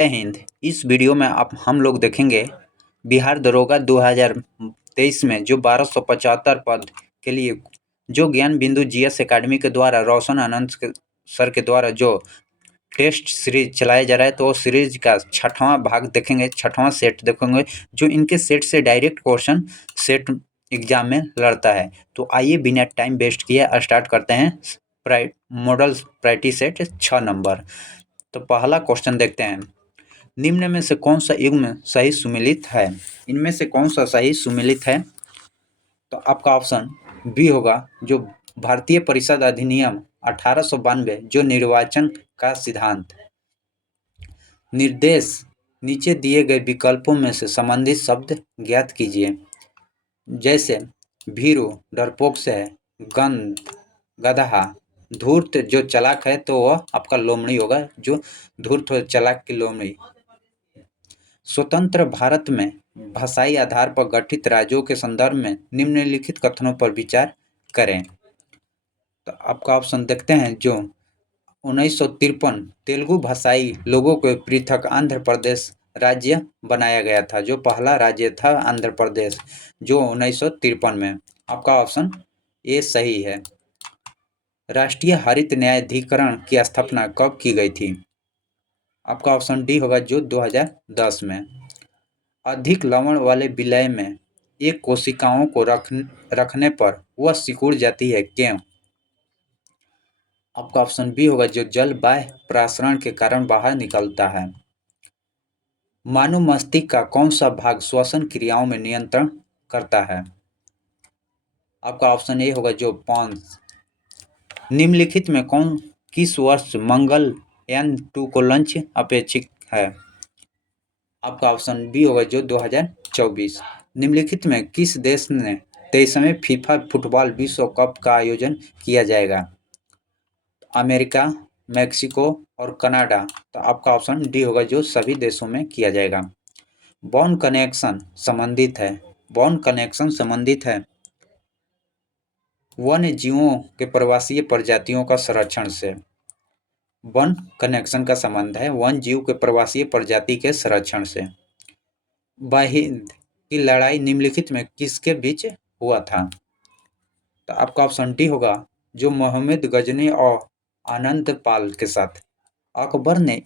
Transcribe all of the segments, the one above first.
जय हिंद। इस वीडियो में आप हम लोग देखेंगे बिहार दरोगा 2023 में जो 1275 पद के लिए जो ज्ञान बिंदु जीएस एकेडमी के द्वारा रोशन आनंद सर के द्वारा जो टेस्ट सीरीज चलाया जा रहा है, तो वो सीरीज का 6वां भाग देखेंगे, 6वां सेट देखेंगे जो इनके सेट से डायरेक्ट क्वेश्चन सेट एग्जाम में लड़ता है। तो आइए बिना टाइम वेस्ट किए स्टार्ट करते हैं मॉडल प्रायोरिटी सेट 6 नंबर। तो पहला क्वेश्चन देखते हैं, निम्न में से कौन सा युग्म सही सुमेलित है? इनमें से कौन सा सही सुमेलित है? तो आपका ऑप्शन बी होगा, जो भारतीय परिषद अधिनियम 1892 जो निर्वाचन का सिद्धांत। निर्देश, नीचे दिए गए विकल्पों में से संबंधित शब्द ज्ञात कीजिए। जैसे भीरू डरपोक से है, गंध गधा, धूर्त जो चालाक है तो वह आपका लोमड़ी होगा, जो धूर्त हो चालाक की लोमड़ी। स्वतंत्र भारत में भाषाई आधार पर गठित राज्यों के संदर्भ में निम्नलिखित कथनों पर विचार करें। तो आपका ऑप्शन देखते हैं, जो 1953 तेलुगु भाषाई लोगों को पृथक आंध्र प्रदेश राज्य बनाया गया था, जो पहला राज्य था आंध्र प्रदेश, जो 1953 में। आपका ऑप्शन ए सही है। राष्ट्रीय हरित न्यायाधिकरण की स्थापना कब की गई थी? आपका ऑप्शन डी होगा, जो 2010 में। अधिक लवण वाले विलय में एक कोशिकाओं को रखने पर वह सिकुड़ जाती है, क्यों? आपका ऑप्शन बी होगा, जो जल बाह्य प्रसारण के कारण बाहर निकलता है। मानव मस्तिष्क का कौन सा भाग श्वसन क्रियाओं में नियंत्रण करता है? आपका ऑप्शन ए होगा, जो पॉन्स। निम्नलिखित में किस वर्ष मंगलयान 2 को लॉन्च अपेक्षित है? आपका ऑप्शन बी होगा, जो 2024। निम्नलिखित में किस देश ने 23वें फीफा फुटबॉल विश्व कप का आयोजन किया जाएगा? अमेरिका, मैक्सिको और कनाडा। तो आपका ऑप्शन डी होगा, जो सभी देशों में किया जाएगा। वन कनेक्शन संबंधित है, वन कनेक्शन संबंधित है वन्य जीवों के प्रवासीय प्रजातियों का संरक्षण से। वन कनेक्शन का संबंध है वन जीव के प्रवासीय प्रजाति के संरक्षण से। बहिंद की लड़ाई निम्नलिखित में किसके बीच हुआ था? तो आपका ऑप्शन डी होगा, जो मोहम्मद गजनी और आनंद पाल के साथ। अकबर ने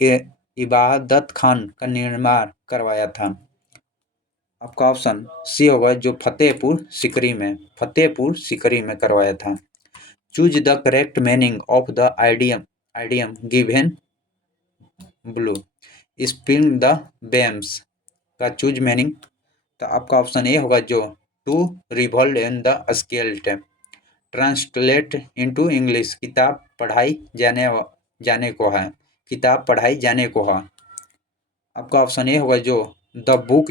इबादत खान का निर्माण करवाया था। आपका ऑप्शन सी होगा, जो फतेहपुर सीकरी में करवाया था। Choose the correct meaning of the idiom given below. Spring the beams का चूज मीनिंग। तो आपका ऑप्शन ए होगा, जो to revolve in the scaled. Translate into English, किताब पढ़ाई जाने को है, किताब पढ़ाई जाने को है। आपका ऑप्शन ए होगा, जो the book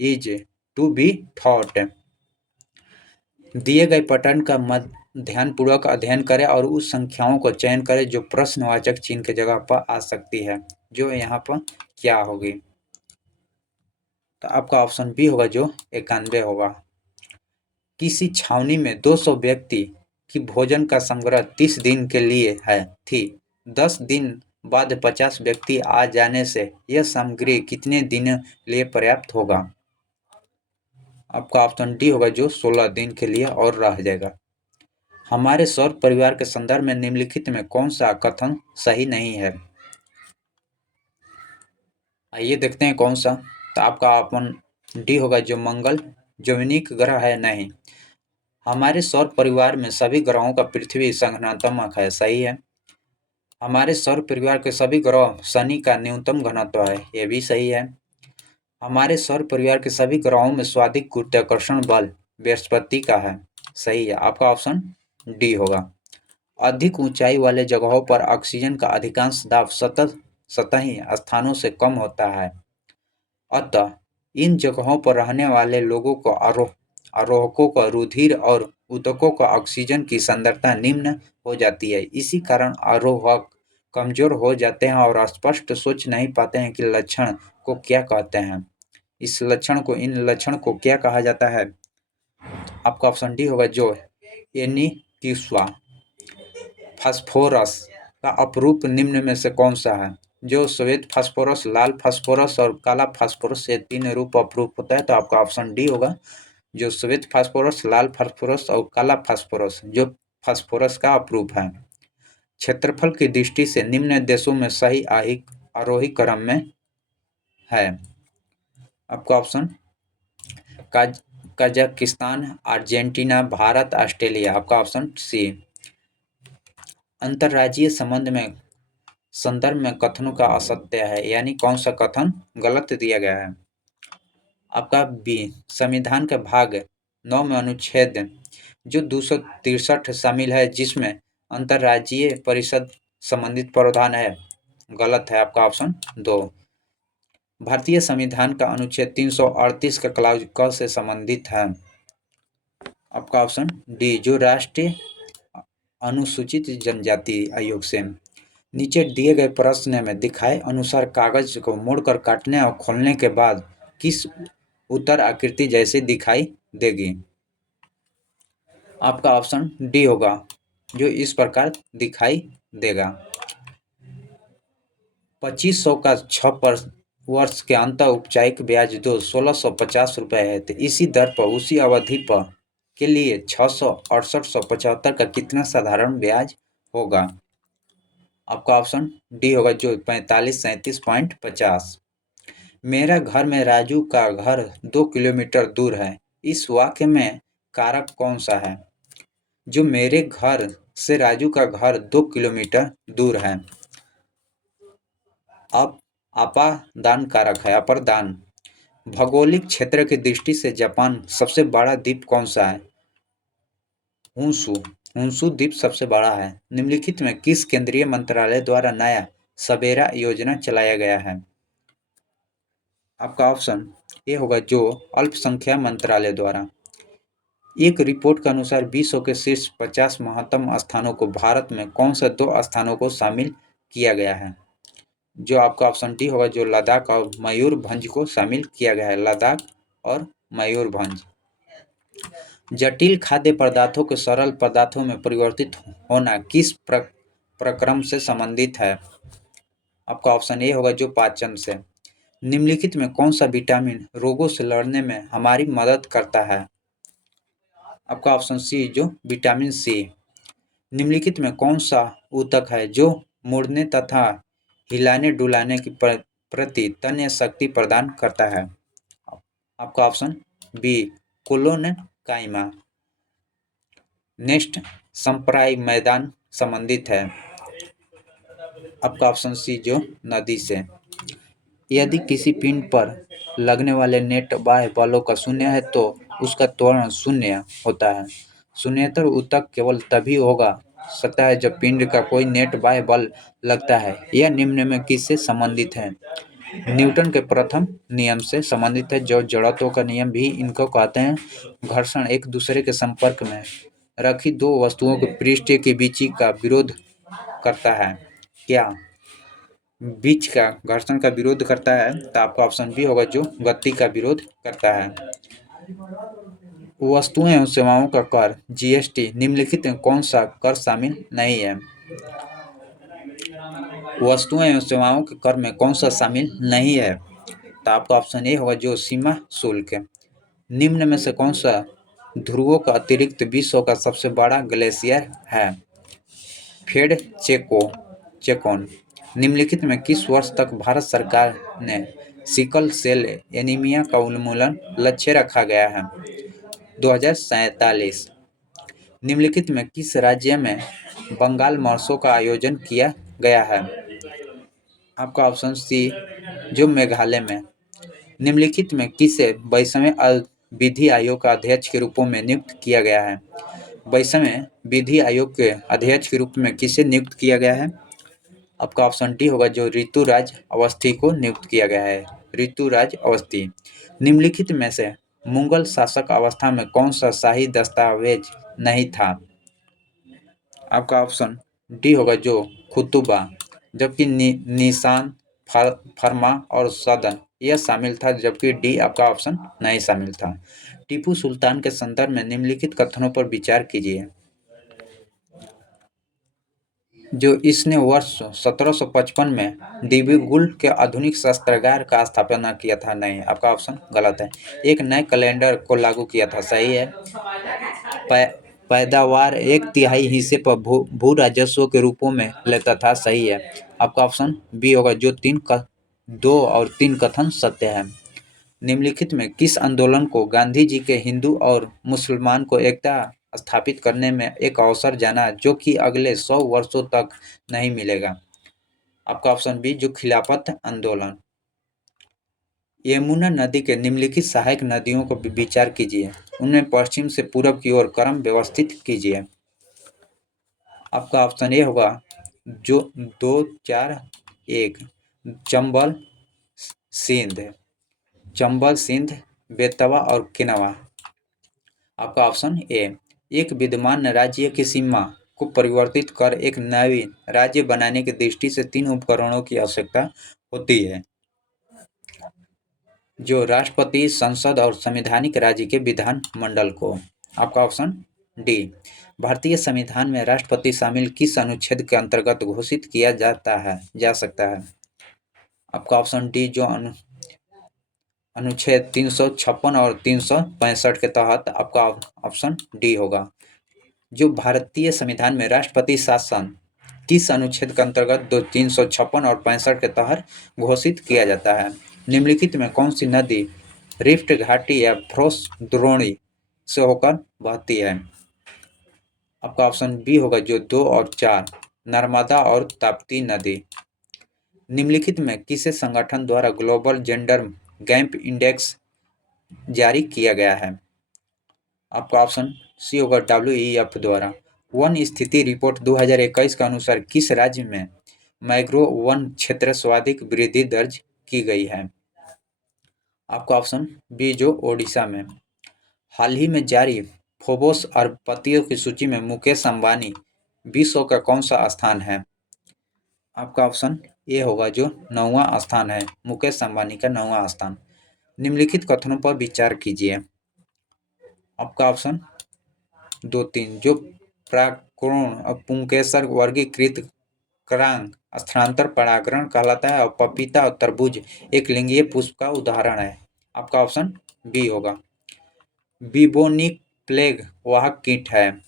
is to be thought. दिए गए पैटर्न का ध्यानपूर्वक अध्ययन करें और उस संख्याओं को चयन करें जो प्रश्नवाचक चिन्ह के जगह पर आ सकती है, जो यहाँ पर क्या होगी? तो आपका ऑप्शन बी होगा, जो 91 होगा। किसी छावनी में 200 व्यक्ति की भोजन का संग्रह 30 दिन के लिए थी। 10 दिन बाद 50 व्यक्ति आ जाने से यह सामग्री कितने दिन लिए पर्याप्त होगा? आपका ऑप्शन डी होगा, जो 16 दिन के लिए और रह जाएगा। हमारे सौर परिवार के संदर्भ में निम्नलिखित में कौन सा कथन सही नहीं है? आइए देखते हैं कौन सा। तो आपका ऑप्शन डी होगा, जो मंगल जैविक ग्रह है नहीं। हमारे सौर परिवार में सभी ग्रहों का पृथ्वी संघनात्मक है, सही है। हमारे सौर परिवार के सभी ग्रह शनि का न्यूनतम घनत्व है, यह भी सही है। हमारे सौर परिवार के सभी ग्रहों में स्वादिक गुरुत्वाकर्षण बल बृहस्पति का है, सही है। आपका ऑप्शन डी होगा। अधिक ऊंचाई वाले जगहों पर ऑक्सीजन का अधिकांश दाब सतही स्थानों से कम होता है, अतः इन जगहों पर रहने वाले लोगों को आरोहकों का रुधिर और ऊतकों का ऑक्सीजन की सांद्रता निम्न हो जाती है। इसी कारण आरोहक कमजोर हो जाते हैं और स्पष्ट सोच नहीं पाते हैं कि लक्षण को क्या कहते हैं। इन लक्षण को क्या कहा जाता है? आपका ऑप्शन डी होगा, जो एनीक्यूआ। फास्फोरस का अपरूप निम्न में से कौन सा है? जो श्वेत फास्फोरस, लाल फास्फोरस और काला फास्फोरस, ये 3 रूप अप्रूप होता है, तो आपका ऑप्शन डी होगा। जो श्वेत फास्फोरस, लाल फास्फोरस और काला फास्फोरस जो फास्फोरस का अप्रूप है। क्षेत्रफल की दृष्टि से निम्न देशों में सही आरोही क्रम में है। आपका option Kazakhstan, Argentina, Bharat, Australia. आपका ऑप्शन सी। अंतर्राज्यीय संदर्भ में कथनों का असत्य है, यानी कौन सा कथन गलत दिया गया है। आपका बी, संविधान के भाग 9 में अनुच्छेद जो 263 शामिल है, जिसमें अंतर्राज्यीय परिषद संबंधित प्रावधान है, गलत है। आपका ऑप्शन 2। भारतीय संविधान का अनुच्छेद 338 का क्लाउज क से संबंधित है। आपका ऑप्शन डी, जो राष्ट्रीय अनुसूचित जनजाति आयोग से। नीचे दिए गए प्रश्न में दिखाए अनुसार कागज को मोड़कर काटने और खोलने के बाद किस उत्तर आकृति जैसी दिखाई देगी। आपका ऑप्शन डी होगा, जो इस प्रकार दिखाई देगा। 2500 का 6 वर्ष के अंत औपचारिक ब्याज दर 1650 रुपये है, तो इसी दर पर उसी अवधि पर के लिए 668,775 का कितना साधारण ब्याज होगा। आपका ऑप्शन डी होगा, जो 4537.50। मेरा घर में राजू का घर 2 किलोमीटर दूर है, इस वाक्य में कारक कौन सा है। जो मेरे घर से राजू का घर 2 किलोमीटर दूर है। अब अपादान कारक है, अपर्दान। भौगोलिक क्षेत्र की दृष्टि से जापान सबसे बड़ा द्वीप कौन सा है। हुंसू हुंसू द्वीप सबसे बड़ा है। निम्नलिखित में किस केंद्रीय मंत्रालय द्वारा नया सवेरा योजना चलाया गया है। आपका ऑप्शन ए होगा, जो अल्पसंख्यक मंत्रालय द्वारा। एक रिपोर्ट के अनुसार विश्व के शीर्ष 50 महत्तम स्थानों को भारत में कौन से 2 स्थानों को शामिल किया गया है। जो आपका ऑप्शन डी होगा, जो लद्दाख और मयूरभंज को शामिल किया गया है, लद्दाख और मयूरभंज। जटिल खाद्य पदार्थों के सरल पदार्थों में परिवर्तित होना किस प्रक्रम से संबंधित है। आपका ऑप्शन ए होगा, जो पाचन से। निम्नलिखित में कौन सा विटामिन रोगों से लड़ने में हमारी मदद करता है। आपका ऑप्शन सी, जो विटामिन सी। निम्नलिखित में कौन सा ऊतक है जो मुड़ने तथा हिलाने डुलाने की प्रति तन्य शक्ति प्रदान करता है। आपका ऑप्शन बी, कोलोन काइमा। नेक्स्ट संप्राय मैदान संबंधित है। आपका ऑप्शन सी, जो नदी से। यदि किसी पिंड पर लगने वाले नेट बाह्य बलों का शून्य है तो उसका त्वरण शून्य होता है। शून्येतर ऊतक केवल तभी होगा सकता है जब पिंड का कोई नेट बाह्य बल लगता है। यह निम्न में किससे संबंधित है। न्यूटन के प्रथम नियम से संबंधित है, जो जड़त्व का नियम भी इनको कहते हैं। घर्षण एक दूसरे के संपर्क में रखी 2 वस्तुओं के पृष्ठ के बीच का विरोध करता है। क्या बीच का घर्षण का विरोध करता है, तो आपका ऑप्शन बी होगा, जो गति का विरोध करता है। वस्तुएं एवं सेवाओं का कर जीएसटी निम्नलिखित में कौन सा कर शामिल नहीं है। वस्तुएं एवं सेवाओं के कर में कौन सा शामिल नहीं है, तो आपका ऑप्शन ए होगा, जो सीमा शुल्क। निम्न में से कौन सा ध्रुवों का अतिरिक्त विश्व का सबसे बड़ा ग्लेशियर है। फेड चेकोन। निम्नलिखित में किस वर्ष तक भारत सरकार ने सिकल सेल एनीमिया का उन्मूलन लक्ष्य रखा गया है। 2047। निम्नलिखित में किस राज्य में बंगाल महोत्सव का आयोजन किया गया है। आपका ऑप्शन सी, जो मेघालय में। निम्नलिखित में किसे वैषम्य विधि आयोग का अध्यक्ष के रूप में नियुक्त किया गया है। वैषम्य विधि आयोग के अध्यक्ष के रूप में किसे नियुक्त किया गया है। आपका ऑप्शन डी होगा, जो ऋतुराज अवस्थी को नियुक्त किया गया है, ऋतुराज अवस्थी। निम्नलिखित में से मुगल शासक अवस्था में कौन सा शाही दस्तावेज नहीं था। आपका ऑप्शन डी होगा, जो खुतबा। जबकि निशान, फरमा और सदन यह शामिल था, जबकि डी आपका ऑप्शन नहीं शामिल था। टीपू सुल्तान के संदर्भ में निम्नलिखित कथनों पर विचार कीजिए। जो इसने वर्ष 1755 में डिब्रूगढ़ के आधुनिक शस्त्रागार का स्थापना किया था। नहीं, आपका ऑप्शन गलत है। एक नए कैलेंडर को लागू किया था। सही है। पै- पैदावार एक तिहाई हिस्से पर भू राजस्व के रूपों में लेता था। सही है। आपका ऑप्शन बी होगा, जो दो और तीन कथन सत्य है। निम्नलिखित में किस आंदोलन को गांधी जी के हिंदू और मुसलमान को एकता स्थापित करने में एक अवसर जाना, जो कि अगले 100 वर्षों तक नहीं मिलेगा? आपका ऑप्शन बी, जो खिलाफत आंदोलन। यमुना नदी के निम्नलिखित सहायक नदियों को विचार कीजिए, उन्हें पश्चिम से पूरब की ओर क्रम व्यवस्थित कीजिए। आपका ऑप्शन ए होगा, जो 2, 4, 1। चंबल, सिंध, चंबल, सिंध, बेतवा और किनवा। आपका ऑप्शन ए। एक विद्यमान राज्य की सीमा को परिवर्तित कर एक नवीन राज्य बनाने की दृष्टि से 3 उपकरणों की आवश्यकता होती है, जो राष्ट्रपति, संसद और संवैधानिक राज्य के विधान मंडल को। आपका ऑप्शन डी। भारतीय संविधान में राष्ट्रपति शामिल किस अनुच्छेद के अंतर्गत घोषित किया जा सकता है? आपका ऑप्शन डी, जो अनुच्छेद 356 और 365 के तहत। आपका ऑप्शन डी होगा, जो भारतीय संविधान में राष्ट्रपति शासन किस अनुच्छेद के अंतर्गत 356 और 65 के तहत घोषित किया जाता है? निम्नलिखित में कौन सी नदी रिफ्ट घाटी या फ्रोस द्रोणी से होकर बहती है? आपका ऑप्शन बी होगा, जो 2 और 4, नर्मदा और ताप्ती नदी। निम्नलिखित में किसे संगठन द्वारा ग्लोबल जेंडर गैप इंडेक्स जारी किया गया है? आपका ऑप्शन सी होगा, WEF द्वारा। वन स्थिति रिपोर्ट 2021 के अनुसार किस राज्य में मैंग्रोव वन क्षेत्र सर्वाधिक वृद्धि दर्ज की गई है? आपका ऑप्शन बी, जो ओडिशा में। हाल ही में जारी फोर्ब्स अरबपतियों की सूची में मुकेश अंबानी विश्व का कौन सा स्थान है? आपका ऑप्शन ए होगा, जो 9वां स्थान है, मुकेश अंबानी का 9वां स्थान। निम्नलिखित कथनों पर विचार कीजिए। आपका ऑप्शन 2, 3, जो प्राकरण और पुंकेसर वर्गीकृत करांग स्थानांतर परागण कहलाता है, और पपीता और तरबूज एक लिंगीय पुष्प का उदाहरण है। आपका ऑप्शन बी होगा। बिबोनिक प्लेग वाहक कीट है।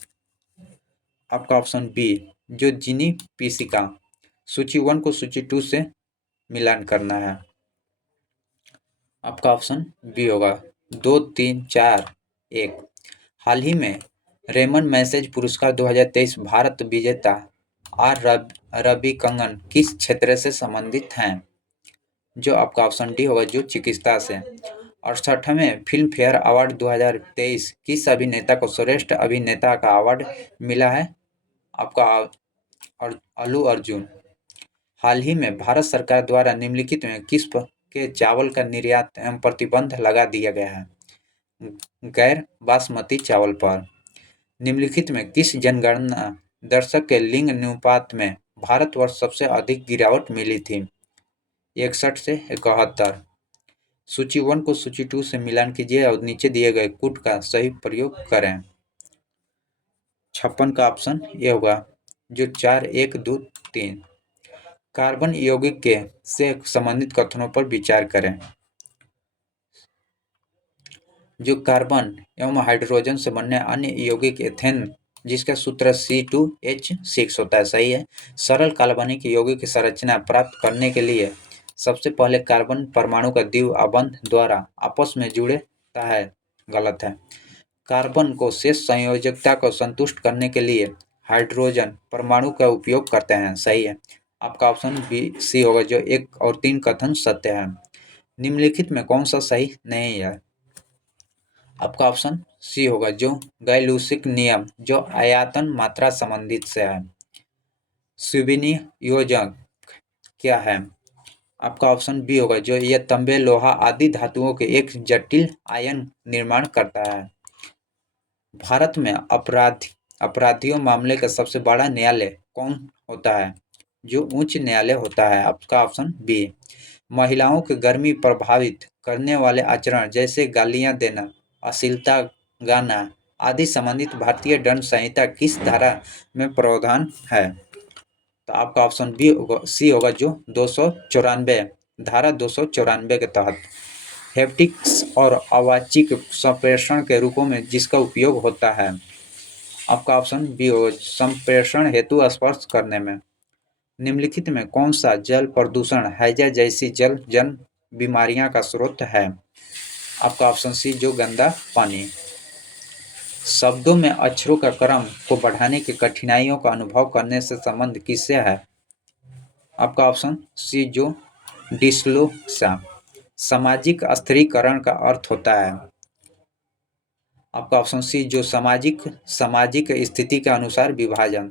आपका ऑप्शन बी, जो जिनी पिसिका। सूची 1 को सूची 2 से मिलान करना है। आपका ऑप्शन बी होगा, 2, 3, 4, 1। हाल ही में रेमन मैसेज पुरस्कार 2023 भारत विजेता रवि कंगन किस क्षेत्र से संबंधित हैं? जो आपका ऑप्शन डी होगा, जो चिकित्सा से। 68वें फिल्म फेयर अवार्ड 2023 किस अभिनेता को श्रेष्ठ अभिनेता का अवार्ड मिला है? आपका और अल्लू अर्जुन। हाल ही में भारत सरकार द्वारा निम्नलिखित में किस के चावल का निर्यात एवं प्रतिबंध लगा दिया गया है? गैर बासमती चावल पर। निम्नलिखित में किस जनगणना दर्शक के लिंग अनुपात में भारतवर्ष सबसे अधिक गिरावट मिली थी? 61 से 71। सूची 1 को सूची 2 से मिलान कीजिए और नीचे दिए गए कूट का सही प्रयोग करें। 56 का ऑप्शन ये होगा, जो 4, 1, 2, 3। कार्बन यौगिक के से संबंधित कथनों पर विचार करें। जो कार्बन एवं हाइड्रोजन से बनने अन्य यौगिक एथेन, जिसका सूत्र C2H6 होता है। सही है। सरल काल्पनिक यौगिक की संरचना प्राप्त करने के लिए सबसे पहले कार्बन परमाणु का द्वितीय आबंध द्वारा आपस में जुड़ता है। गलत है। कार्बन को शेष संयोजकता को संतुष्ट करने के लिए हाइड्रोजन परमाणु का उपयोग करते हैं। सही है। आपका ऑप्शन बी सी होगा, जो 1 और 3 कथन सत्य है। निम्नलिखित में कौन सा सही नहीं है? आपका ऑप्शन सी होगा, जो गैलूसिक नियम, जो आयतन मात्रा संबंधित से है। स्वीनी योजक क्या है? आपका ऑप्शन बी होगा, जो यह तांबे, लोहा आदि धातुओं के एक जटिल आयन निर्माण करता है। भारत में अपराधियों मामले का सबसे बड़ा न्यायालय कौन होता है? जो उच्च न्यायालय होता है। आपका ऑप्शन बी। महिलाओं की गर्मी प्रभावित करने वाले आचरण जैसे गालियां देना, अश्लीलता गाना आदि संबंधित भारतीय दंड संहिता किस धारा में प्रावधान है? तो आपका ऑप्शन बी होगा, सी होगा जो 294 धारा 294 के तहत हेप्टिक्स और अवाचिक संप्रेषण के रूपों में जिसका उपयोग होता है। आपका ऑप्शन बी हो संप्रेषण हेतु स्पर्श करने में। निम्नलिखित में कौन सा जल प्रदूषण हैजा जैसी जल जन बीमारियां का स्रोत है। आपका ऑप्शन सी जो गंदा पानी। शब्दों में अक्षरों का क्रम को बढ़ाने की कठिनाइयों का अनुभव करने से संबंध किससे है। आपका ऑप्शन सी जो डिस्लेक्सिया। सामाजिक स्थिरीकरण का अर्थ होता है। आपका ऑप्शन सी जो सामाजिक सामाजिक स्थिति के अनुसार विभाजन।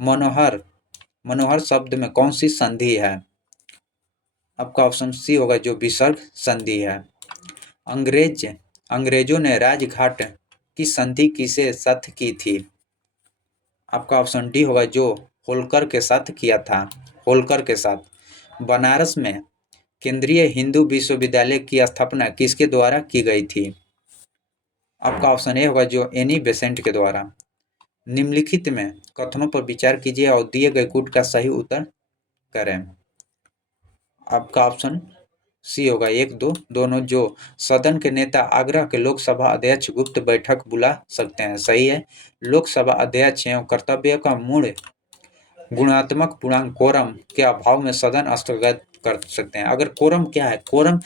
मनोहर मनोहर शब्द में कौन सी संधि है। आपका ऑप्शन सी होगा जो विसर्ग संधि है। अंग्रेजों ने राजघाट की संधि किसे साथ की थी। आपका ऑप्शन डी होगा जो होलकर के साथ किया था। होलकर के साथ। बनारस में केंद्रीय हिंदू विश्वविद्यालय की स्थापना किसके द्वारा की गई थी। आपका ऑप्शन ए होगा जो एनी बेसेंट के द्वारा। निम्नलिखित में कथनों पर विचार कीजिए और दिए गए कूट का सही उत्तर करें। आपका ऑप्शन सी होगा 1, 2 दोनों जो सदन के नेता आग्रह के लोकसभा अध्यक्ष गुप्त बैठक बुला सकते हैं। सही है। लोकसभा अध्यक्ष एवं कर्तव्य का मूल गुणात्मक पूर्णांक कोरम के अभाव में सदन स्थगित कर सकते हैं। अगर कोरम क्या है, कोरम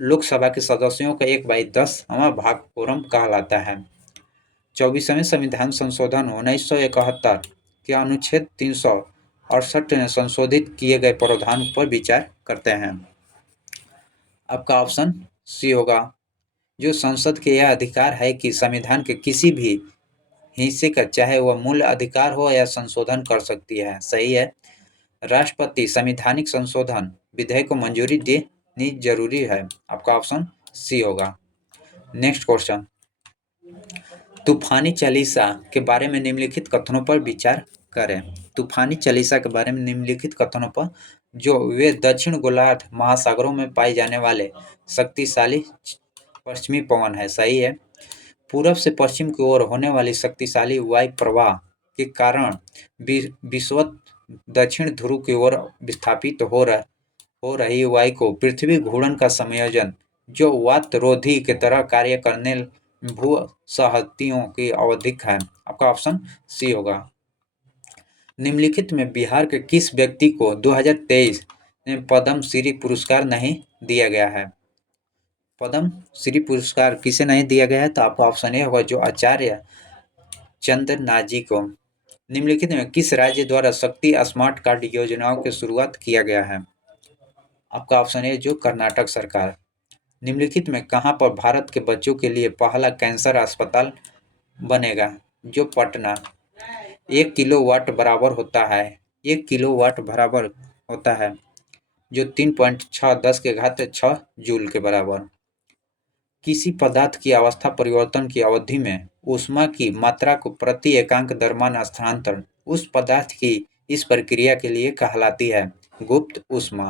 लोकसभा के सदस्यों का 1/10वां भाग कोरम कहलाता है। 24वें संविधान संशोधन 1971 के अनुच्छेद 368 में संशोधित किए गए प्रावधान पर विचार करते हैं। आपका ऑप्शन सी होगा जो संसद के यह अधिकार है कि संविधान के किसी भी हिस्से का चाहे वह मूल अधिकार हो या संशोधन कर सकती है। सही है। राष्ट्रपति संवैधानिक संशोधन विधेयक को मंजूरी देनी जरूरी है। आपका ऑप्शन सी होगा। नेक्स्ट क्वेश्चन, तूफानी चालीसा के बारे में निम्नलिखित कथनों पर विचार करें। तूफानी चालीसा के बारे में निम्नलिखित कथनों पर जो वे दक्षिण गोलार्ध महासागरों में पाए जाने वाले शक्तिशाली पश्चिमी पवन है। सही है। पूरब से पश्चिम की ओर होने वाली शक्तिशाली वायु प्रवाह के कारण विषुवत दक्षिण ध्रुव की ओर विस्थापित हो रही वायु को पृथ्वी घूर्णन का संयोजन जो वातरोधी की तरह कार्य करने भू सहतियों की आवधिक है। आपका ऑप्शन सी होगा। निम्नलिखित में बिहार के किस व्यक्ति को 2023 में पद्म श्री पुरस्कार नहीं दिया गया है। पद्म श्री पुरस्कार किसे नहीं दिया गया है, तो आपका ऑप्शन ए होगा जो आचार्य चंद्र नाजी को। निम्नलिखित में किस राज्य द्वारा शक्ति स्मार्ट कार्ड योजनाओं की शुरुआत किया गया है। आपका ऑप्शन ए जो कर्नाटक सरकार। निम्नलिखित में कहां पर भारत के बच्चों के लिए पहला कैंसर अस्पताल बनेगा, जो पटना। 1 किलोवाट बराबर होता है 1 किलोवाट बराबर होता है जो 3.6 जूल के बराबर। किसी पदार्थ की अवस्था परिवर्तन की अवधि में ऊष्मा की मात्रा को प्रति एकांक द्रव्यमान स्थानांतरण उस पदार्थ की इस प्रक्रिया के लिए कहलाती है गुप्त ऊष्मा।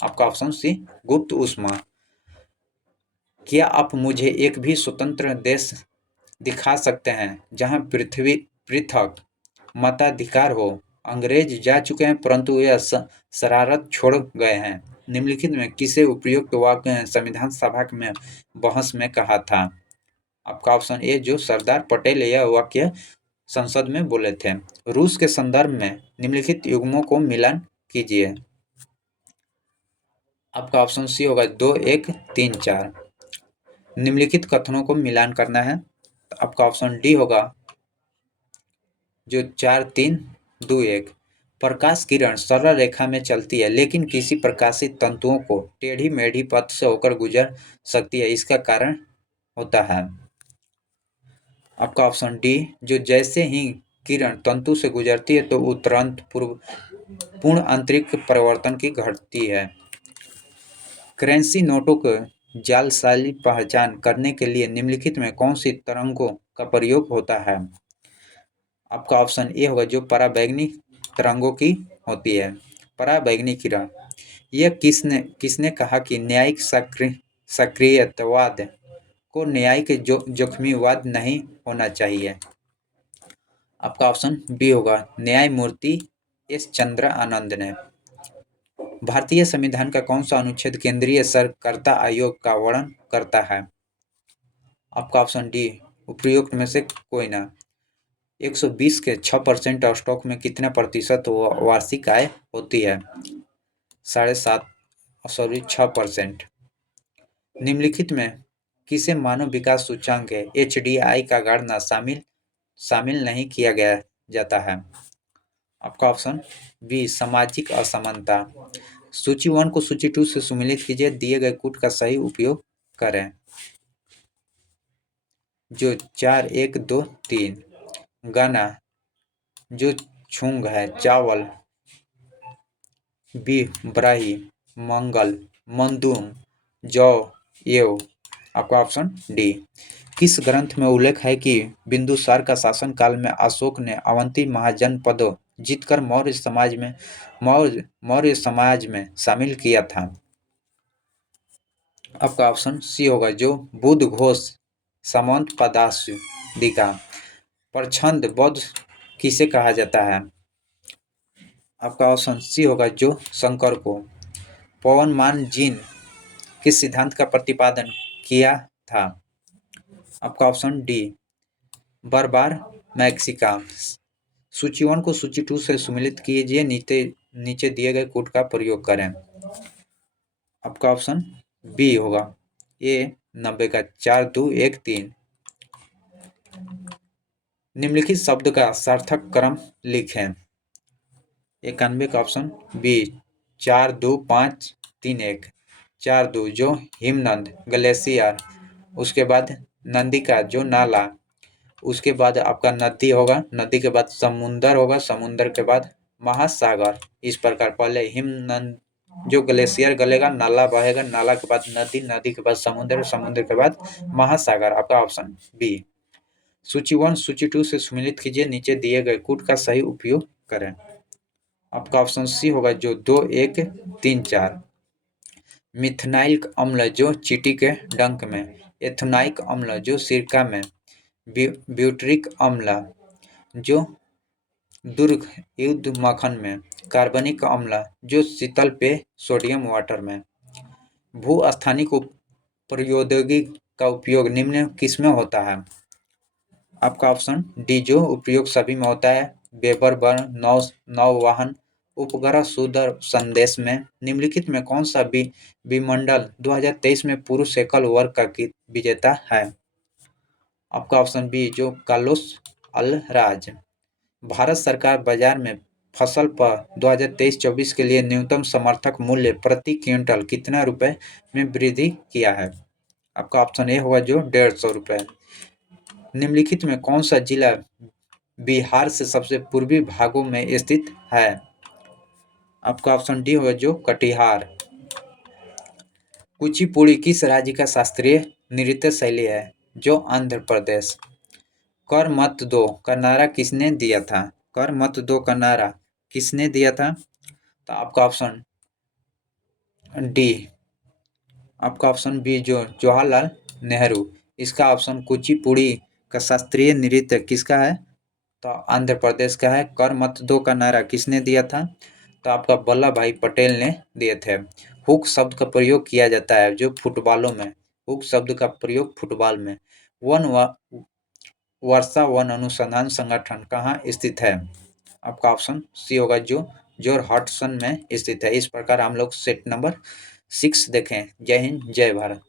आपका ऑप्शन सी गुप्त ऊष्मा। क्या आप मुझे एक भी स्वतंत्र देश दिखा सकते हैं जहां पृथ्वी पृथक मताधिकार हो। अंग्रेज जा चुके हैं परंतु यह शरारत छोड़ गए हैं। निम्नलिखित में किसे उपयुक्त वाक्य संविधान सभा में बहस में कहा था। आपका ऑप्शन ए जो सरदार पटेल यह वाक्य संसद में बोले थे। रूस के संदर्भ में निम्नलिखित युग्मों को मिलान कीजिए। आपका ऑप्शन सी होगा 2, 1, 3, 4। निम्नलिखित कथनों को मिलान करना है। आपका ऑप्शन डी होगा जो 4, 3, 2, 1। प्रकाश किरण सरल रेखा में चलती है लेकिन किसी प्रकाशित तंतुओं को टेढ़ी मेढ़ी पथ से होकर गुजर सकती है, इसका कारण होता है। आपका ऑप्शन डी जो जैसे ही किरण तंतु से गुजरती है तो तुरंत पूर्ण आंतरिक परिवर्तन की घटती है। करेंसी नोटों को जालसाजी पहचान करने के लिए निम्नलिखित में कौन सी तरंगों का प्रयोग होता है। आपका ऑप्शन ए होगा जो पराबैंगनी तरंगों की होती है। पराबैंगनी किरण। यह किसने कहा कि न्यायिक सक्रियतावाद को न्यायिक जोखमीवाद नहीं होना चाहिए। आपका ऑप्शन बी होगा न्यायमूर्ति एस चंद्र आनंद ने। भारतीय संविधान का कौन सा अनुच्छेद केंद्रीय सरकर्ता आयोग का वर्णन करता है? आपका ऑप्शन डी, उपयुक्त में से कोई ना। 120 के 6% स्टॉक में कितने प्रतिशत वार्षिक आय होती है? 7.5, सॉरी 6%। निम्नलिखित में किसे मानव विकास सूचकांक HDI का गणना शामिल नहीं किया गया जाता है? आपका ऑप्शन बी, सामाजिक असमानता। सूची 1 को सूची 2 से सम्मिलित कीजिए, दिए गए कूट का सही उपयोग करें। जो 4, 1, 2, 3। गाना, जो छुंग है चावल। बी, ब्राही, मंगल, मंदुम, जौ, एव। आपका ऑप्शन डी। किस ग्रंथ में उल्लेख है कि बिंदुसार का शासन काल में अशोक ने अवंती महाजनपद जीतकर मौर्य समाज में शामिल किया था? आपका ऑप्शन सी होगा, जो बुद्ध घोष सामंत पदास्य दिखा। प्रछंद बौद्ध किसे कहा जाता है? आपका ऑप्शन सी होगा, जो शंकर को। पवनमान जीन किस सिद्धांत का प्रतिपादन किया था? आपका ऑप्शन डी, बरबार मैक्सिका। सूची 1 को सूची 2 से सम्मिलित कीजिए, नीचे दिए गए कोड का प्रयोग करें। आपका ऑप्शन बी होगा, ए 90 का 4, 2, 1, 3। निम्नलिखित शब्द का सार्थक क्रम लिखें। 91 का ऑप्शन बी, 4, 2, 5, 3, 1। 4, 2 जो हिमनद ग्लेशियर, उसके बाद नंदी का जो नाला, उसके बाद आपका नदी होगा, नदी के बाद समुंदर होगा, समुंदर के बाद महासागर। इस प्रकार पहले हिमनद जो ग्लेशियर गलेगा, नाला बहेगा, नाला के बाद नदी, नदी के बाद समुद्र, समुद्र के बाद महासागर। आपका ऑप्शन बी। सूची 1 सूची 2 से सम्मिलित कीजिए, नीचे दिए गए कूट का सही उपयोग करें। आपका ऑप्शन सी होगा, जो 2, 1, 3, 4। मिथनाइल अम्ल जो चींटी के डंक में, एथोनाइक अम्ल जो सिरका में, ब्यूटरिक अम्ल जो दुर्ग युद्ध मक्खन में, कार्बनिक अम्ल जो शीतल पेय सोडियम वाटर में। भूस्थानिक प्रौद्योगिकी का उपयोग निम्न किसमें होता है? आपका ऑप्शन डी, जो उपयोग सभी में होता है। वेबर बर्न, नौवहन उपग्रह सुदूर संदेश में। निम्नलिखित में कौन सा विमंडल 2023 में पुरुष एकल वर्ग का विजेता है? आपका ऑप्शन बी, जो कार्लोस अल्राज। भारत सरकार बाजार में फसल पर 2023-24 के लिए न्यूनतम समर्थक मूल्य प्रति क्विंटल कितना रुपए में वृद्धि किया है? आपका ऑप्शन ए होगा, जो 150 रुपए। निम्नलिखित में कौन सा जिला बिहार से सबसे पूर्वी भागों में स्थित है? आपका ऑप्शन डी होगा, जो कटिहार। कुचिपुड़ी किस राज्य का शास्त्रीय नृत्य शैली है? जो आंध्र प्रदेश। कर मत दो का नारा किसने दिया था? कर मत दो का नारा किसने दिया था? तो आपका ऑप्शन डी, आपका ऑप्शन बी, जो जवाहरलाल नेहरू। इसका ऑप्शन कुचिपुड़ी का शास्त्रीय नृत्य किसका है? तो आंध्र प्रदेश का है। कर मत दो का नारा किसने दिया था? तो आपका वल्लभ भाई पटेल ने दिए थे। हुक शब्द का प्रयोग किया जाता है जो फुटबॉलों में, हुक शब्द का प्रयोग फुटबॉल में। वर्षा वन अनुसंधान संगठन कहाँ स्थित है? आपका ऑप्शन सी होगा, जो जोरहाट में स्थित है। इस प्रकार हम लोग सेट नंबर 6 देखें। जय हिंद, जय भारत।